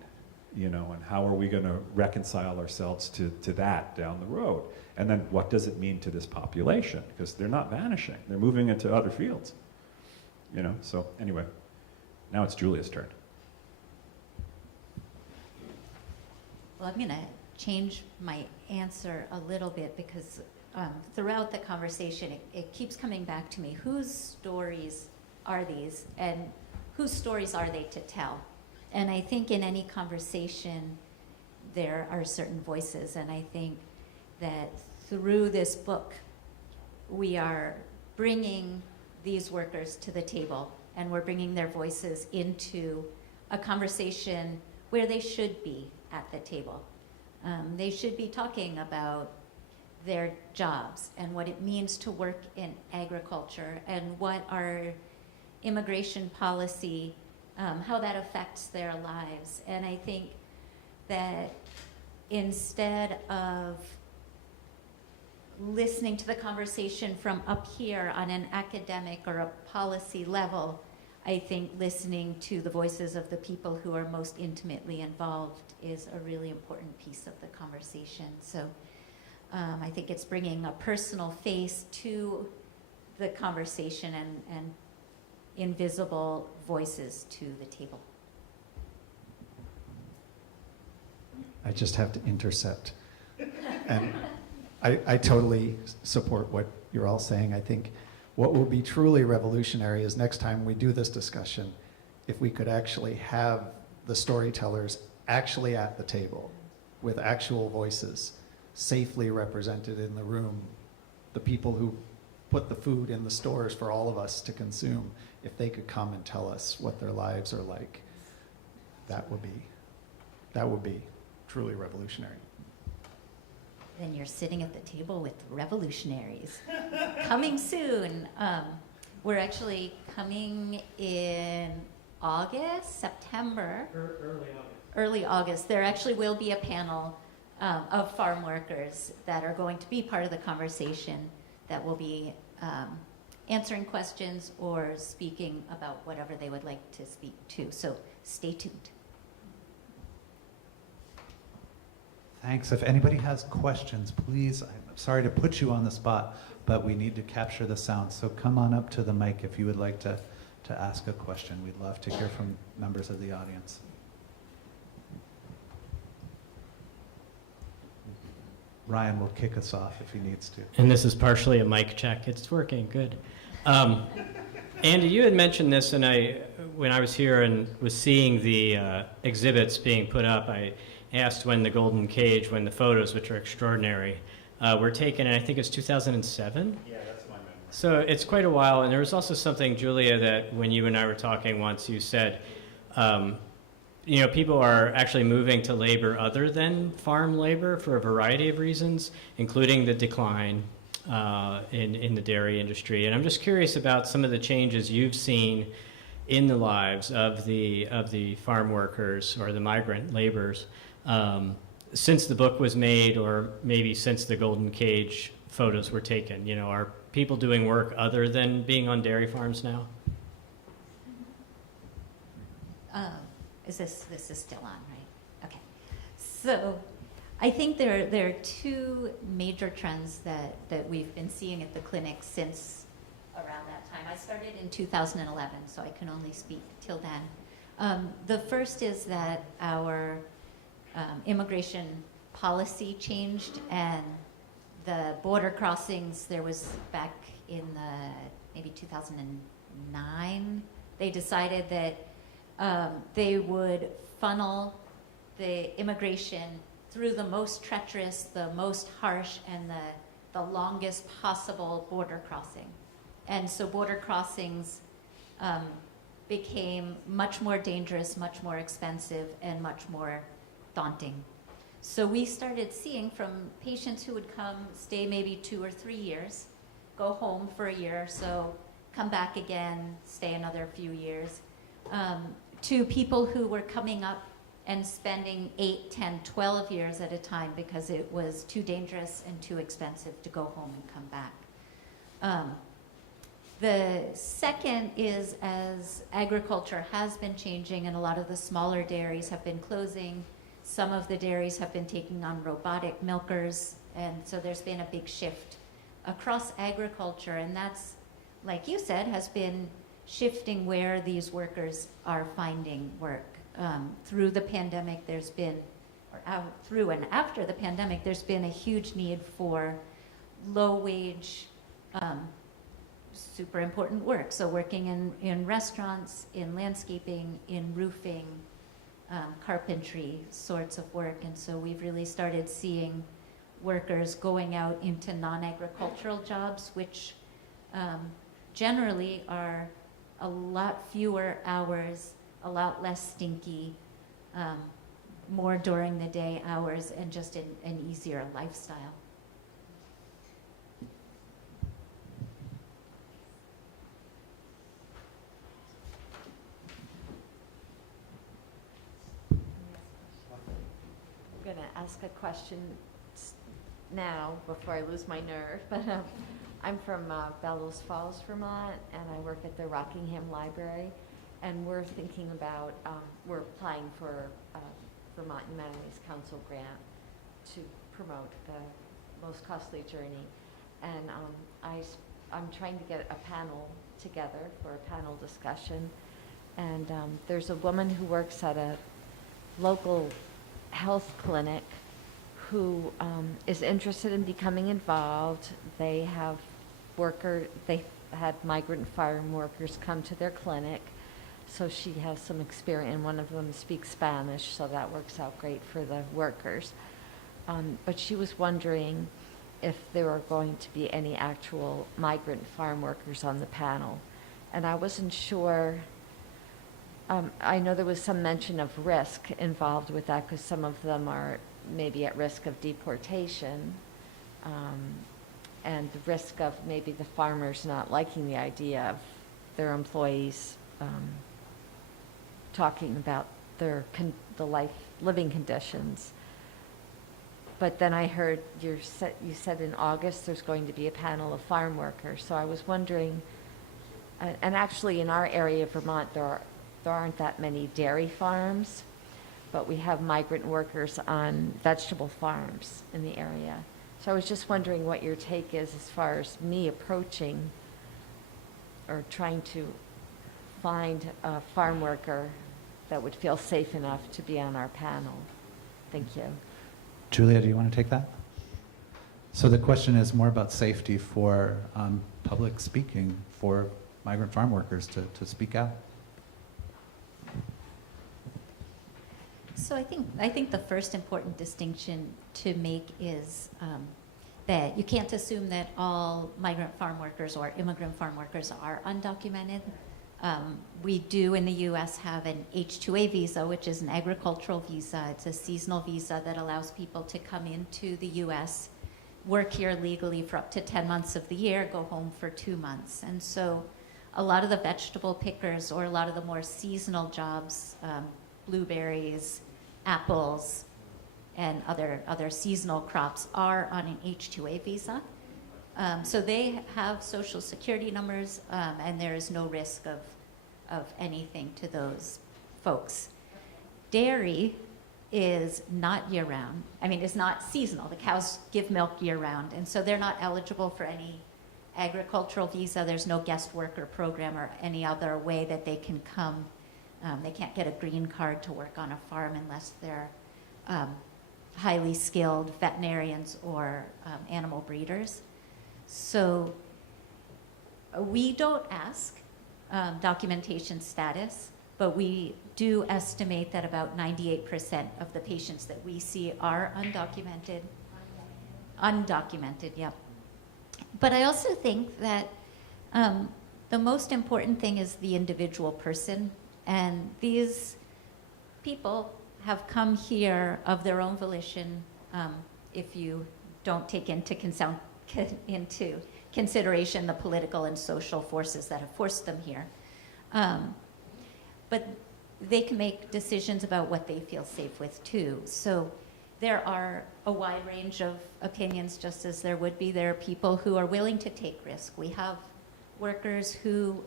And how are we going to reconcile ourselves to that down the road? And then what does it mean to this population? Because they're not vanishing, they're moving into other fields. So anyway, now it's Julia's turn. Well, I'm going to change my answer a little bit because throughout the conversation, it keeps coming back to me. Whose stories are these, and whose stories are they to tell? And I think in any conversation, there are certain voices, and I think that through this book, we are bringing these workers to the table, and we're bringing their voices into a conversation where they should be at the table. They should be talking about their jobs and what it means to work in agriculture and what our immigration policy how that affects their lives. And I think that instead of listening to the conversation from up here on an academic or a policy level, I think listening to the voices of the people who are most intimately involved is a really important piece of the conversation. So I think it's bringing a personal face to the conversation and invisible voices to the table. I just have to intercept. And I totally support what you're all saying. I think what will be truly revolutionary is next time we do this discussion, if we could actually have the storytellers actually at the table with actual voices, safely represented in the room, the people who put the food in the stores for all of us to consume, if they could come and tell us what their lives are like, that would be truly revolutionary. Then you're sitting at the table with revolutionaries. Coming soon. We're actually coming in August, September. Early August. There actually will be a panel of farm workers that are going to be part of the conversation that will be answering questions or speaking about whatever they would like to speak to. So stay tuned. Thanks. If anybody has questions, please, I'm sorry to put you on the spot, but we need to capture the sound. So come on up to the mic if you would like to ask a question. We'd love to hear from members of the audience. Ryan will kick us off if he needs to. And this is partially a mic check. It's working, good. Andy, you had mentioned this, and when I was here and was seeing the exhibits being put up, I asked when the golden cage, when the photos, which are extraordinary, were taken, and I think it's 2007? Yeah, that's my memory. So it's quite a while, and there was also something, Julia, that when you and I were talking once, you said, people are actually moving to labor other than farm labor for a variety of reasons, including the decline in the dairy industry. And I'm just curious about some of the changes you've seen in the lives of the farm workers or the migrant laborers since the book was made, or maybe since the golden cage photos were taken. Are people doing work other than being on dairy farms now? This is still on, right? Okay. So I think there are two major trends that we've been seeing at the clinic since around that time. I started in 2011, so I can only speak till then. The first is that our immigration policy changed, and the border crossings, there was back in maybe 2009, they decided that they would funnel the immigration through the most treacherous, the most harsh, and the longest possible border crossing. And so border crossings became much more dangerous, much more expensive, and much more daunting. So we started seeing from patients who would come, stay maybe 2 or 3 years, go home for a year or so, come back again, stay another few years, to people who were coming up and spending 8, 10, 12 years at a time because it was too dangerous and too expensive to go home and come back. The second is, as agriculture has been changing and a lot of the smaller dairies have been closing, some of the dairies have been taking on robotic milkers, and so there's been a big shift across agriculture, and that's, like you said, has been shifting where these workers are finding work. Through the pandemic, there's been, through and after the pandemic, there's been a huge need for low-wage, super important work. So working in restaurants, in landscaping, in roofing, carpentry sorts of work. And so we've really started seeing workers going out into non-agricultural jobs, which generally are a lot fewer hours, a lot less stinky, more during the day hours, and just an easier lifestyle. ask a question now before I lose my nerve, but I'm from Bellows Falls, Vermont, and I work at the Rockingham Library, and we're thinking about, we're applying for a Vermont Humanities Council grant to promote the Most Costly Journey, and I'm trying to get a panel together for a panel discussion, and there's a woman who works at a local health clinic who is interested in becoming involved. They had migrant farm workers come to their clinic, so she has some experience, and one of them speaks Spanish, so that works out great for the workers. But she was wondering if there were going to be any actual migrant farm workers on the panel. And I wasn't sure, I know there was some mention of risk involved with that because some of them are maybe at risk of deportation, and the risk of maybe the farmers not liking the idea of their employees talking about the living conditions. But then I heard you said in August there's going to be a panel of farm workers. So I was wondering, and actually in our area of Vermont there aren't that many dairy farms, but we have migrant workers on vegetable farms in the area. So I was just wondering what your take is as far as me approaching or trying to find a farm worker that would feel safe enough to be on our panel. Thank you. Julia, do you want to take that? So the question is more about safety for public speaking for migrant farm workers to speak out. So I think the first important distinction to make is that you can't assume that all migrant farm workers or immigrant farm workers are undocumented. We do in the U.S. have an H2a Visa, which is an agricultural visa. It's a seasonal visa that allows people to come into the U.S., work here legally for up to 10 months of the year, go home for 2 months. And so a lot of the vegetable pickers or a lot of the more seasonal jobs, blueberries, apples, and other seasonal crops are on an H2a visa. So they have social security numbers, and there is no risk of anything to those folks. Dairy is not year-round. I mean, it's not seasonal. The cows give milk year-round, and so they're not eligible for any agricultural visa. There's no guest worker program or any other way that they can come. They can't get a green card to work on a farm unless they're highly skilled veterinarians or animal breeders. So we don't ask documentation status, but we do estimate that about 98% of the patients that we see are undocumented. Undocumented, yep. But I also think that the most important thing is the individual person, and these people have come here of their own volition, if you don't take into consideration the political and social forces that have forced them here. But they can make decisions about what they feel safe with too. So there are a wide range of opinions, just as there would be. There are people who are willing to take risk. We have workers who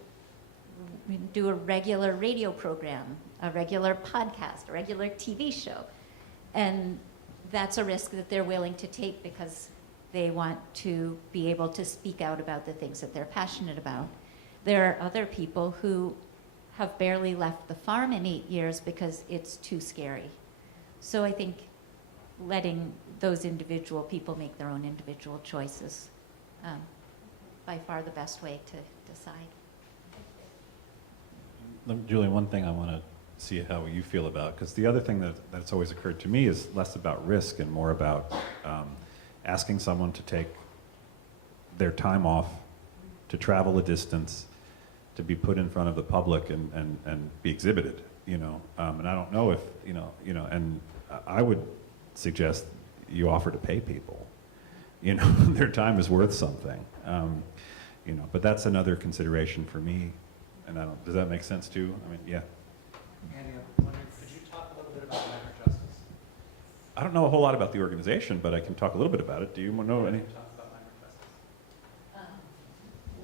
do a regular radio program, a regular podcast, a regular TV show. And that's a risk that they're willing to take because they want to be able to speak out about the things that they're passionate about. There are other people who have barely left the farm in 8 years because it's too scary. So I think letting those individual people make their own individual choices, by far the best way to decide. Julie, one thing I want to see how you feel about, because the other thing that's always occurred to me is less about risk and more about asking someone to take their time off, to travel a distance, to be put in front of the public and be exhibited, you know. And I don't know if, you know, and I would suggest you offer to pay people, you know, their time is worth something, you know, but that's another consideration for me. And does that make sense too? I mean, yeah. Andy, I'm wondering, could you talk a little bit about migrant justice? I don't know a whole lot about the organization, but I can talk a little bit about it. Do you know any?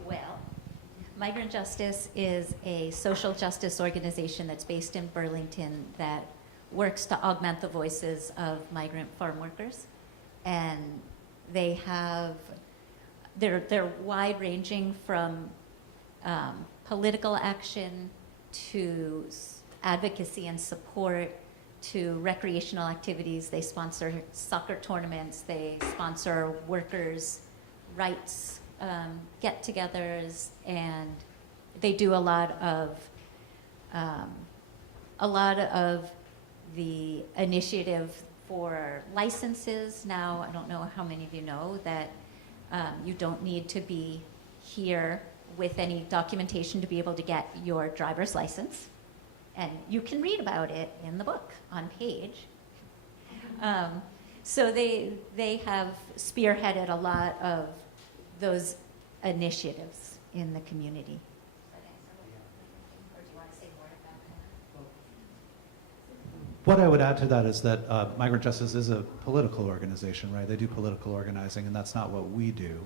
Well, Migrant Justice is a social justice organization that's based in Burlington that works to augment the voices of migrant farm workers. And they have, they're wide-ranging from political action to advocacy and support to recreational activities. They sponsor soccer tournaments. They sponsor workers' rights get-togethers, and they do a lot of the initiative for licenses. Now, I don't know how many of you know that you don't need to be here with any documentation to be able to get your driver's license. And you can read about it in the book on page. So they have spearheaded a lot of those initiatives in the community. What I would add to that is that Migrant Justice is a political organization, right? They do political organizing, and that's not what we do.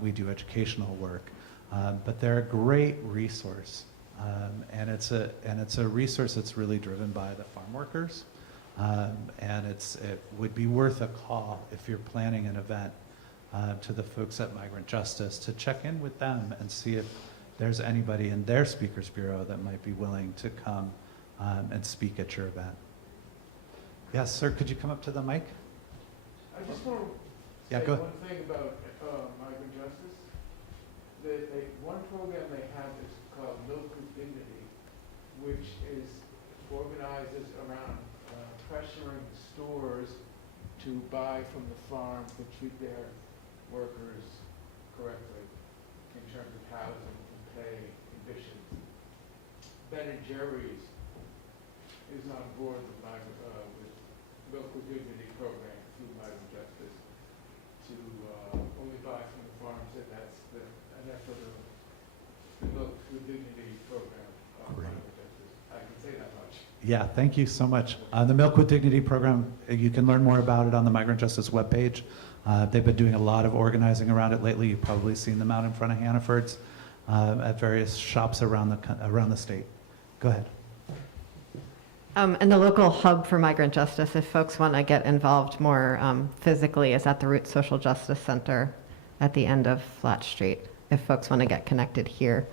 We do educational work, but they're a great resource, and it's a resource that's really driven by the farm workers, and it would be worth a call if you're planning an event to the folks at Migrant Justice to check in with them and see if there's anybody in their speakers bureau that might be willing to come and speak at your event. Yes, sir, could you come up to the mic? I just want to Yeah, say go one thing about Migrant Justice. One program they have is called Milk with Dignity, which organizes around pressuring stores to buy from the farm to treat their workers correctly in terms of housing and pay conditions. Ben & Jerry's is on board with Milk with Dignity program through Migrant Justice to only buy from the farms, and that's for the Milk with Dignity program of Great. Migrant Justice. I can say that much. Yeah, thank you so much. The Milk with Dignity program, you can learn more about it on the Migrant Justice webpage. They've been doing a lot of organizing around it lately. You've probably seen them out in front of Hannaford's at various shops around the state. Go ahead. And the local hub for Migrant Justice, if folks want to get involved more physically, is at the Root Social Justice Center at the end of Flat Street, if folks want to get connected here.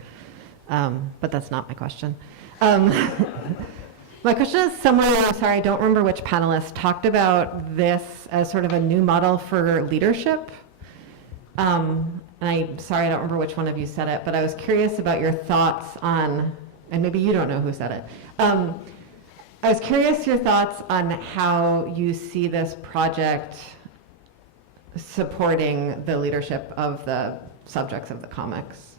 But that's not my question. My question is somewhere, I'm sorry, I don't remember which panelist talked about this as sort of a new model for leadership. And I'm sorry, I don't remember which one of you said it, but I was curious about your thoughts on, and maybe you don't know who said it. I was curious your thoughts on how you see this project supporting the leadership of the subjects of the comics,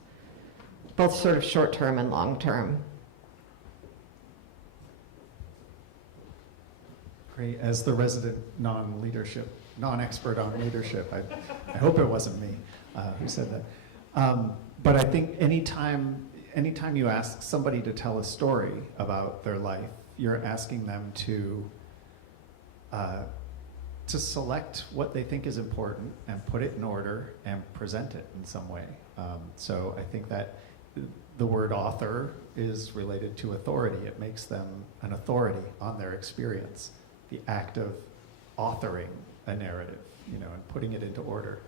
both sort of short-term and long-term. Great. As the resident non-expert on leadership, I hope it wasn't me who said that. But I think anytime you ask somebody to tell a story about their life, you're asking them to select what they think is important and put it in order and present it in some way. So I think that the word author is related to authority. It makes them an authority on their experience. The act of authoring a narrative, and putting it into order.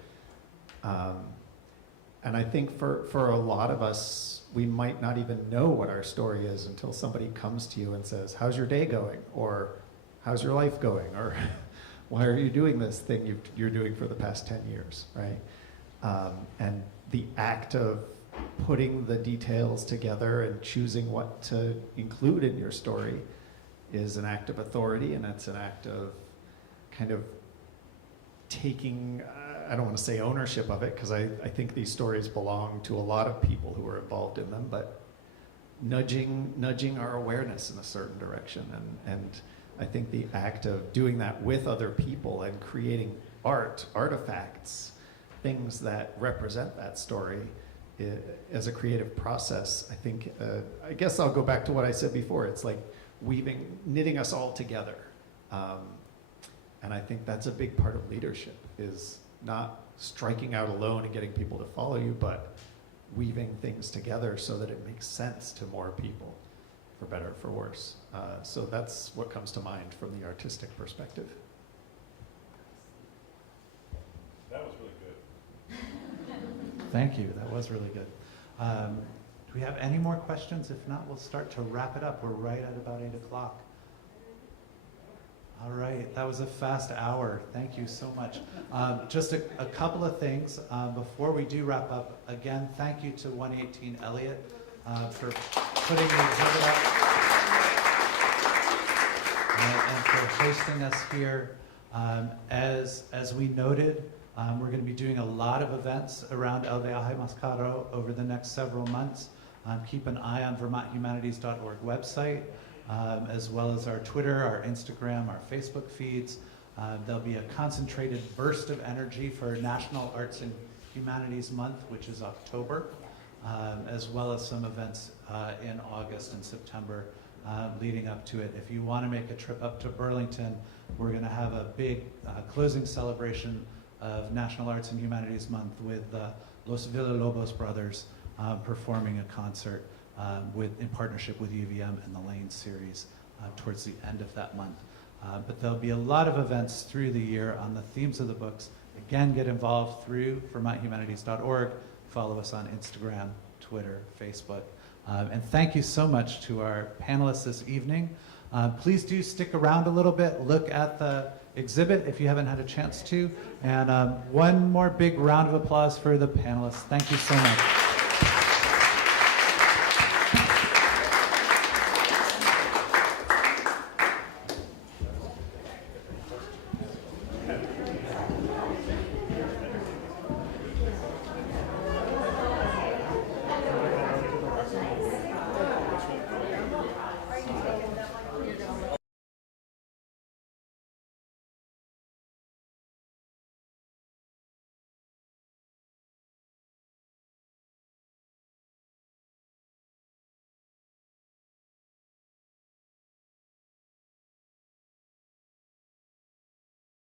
And I think for a lot of us, we might not even know what our story is until somebody comes to you and says, how's your day going? Or how's your life going? Or why are you doing this thing you're doing for the past 10 years, right? And the act of putting the details together and choosing what to include in your story is an act of authority, and it's an act of kind of taking, I don't want to say ownership of it, because I think these stories belong to a lot of people who are involved in them, but nudging our awareness in a certain direction. And I think the act of doing that with other people and creating artifacts, things that represent that story as a creative process, I think, I guess I'll go back to what I said before. It's like knitting us all together. And I think that's a big part of leadership, is not striking out alone and getting people to follow you, but weaving things together so that it makes sense to more people, for better or for worse. So that's what comes to mind from the artistic perspective. That was really good. Thank you. That was really good. Do we have any more questions? If not, we'll start to wrap it up. We're right at about 8 o'clock. All right, that was a fast hour. Thank you so much. Just a couple of things before we do wrap up. Again, thank you to 118 Elliott for putting the exhibit up and for hosting us here. As we noted, we're going to be doing a lot of events around El Viaje Más Caro over the next several months. Keep an eye on VermontHumanities.org website, as well as our Twitter, our Instagram, our Facebook feeds. There'll be a concentrated burst of energy for National Arts and Humanities Month, which is October, as well as some events in August and September leading up to it. If you want to make a trip up to Burlington, we're going to have a big closing celebration of National Arts and Humanities Month with Los Villalobos brothers performing a concert in partnership with UVM and the Lane series towards the end of that month. But there'll be a lot of events through the year on the themes of the books. Again, get involved through VermontHumanities.org. Follow us on Instagram, Twitter, Facebook. And thank you so much to our panelists this evening. Please do stick around a little bit, look at the exhibit if you haven't had a chance to. And one more big round of applause for the panelists. Thank you so much.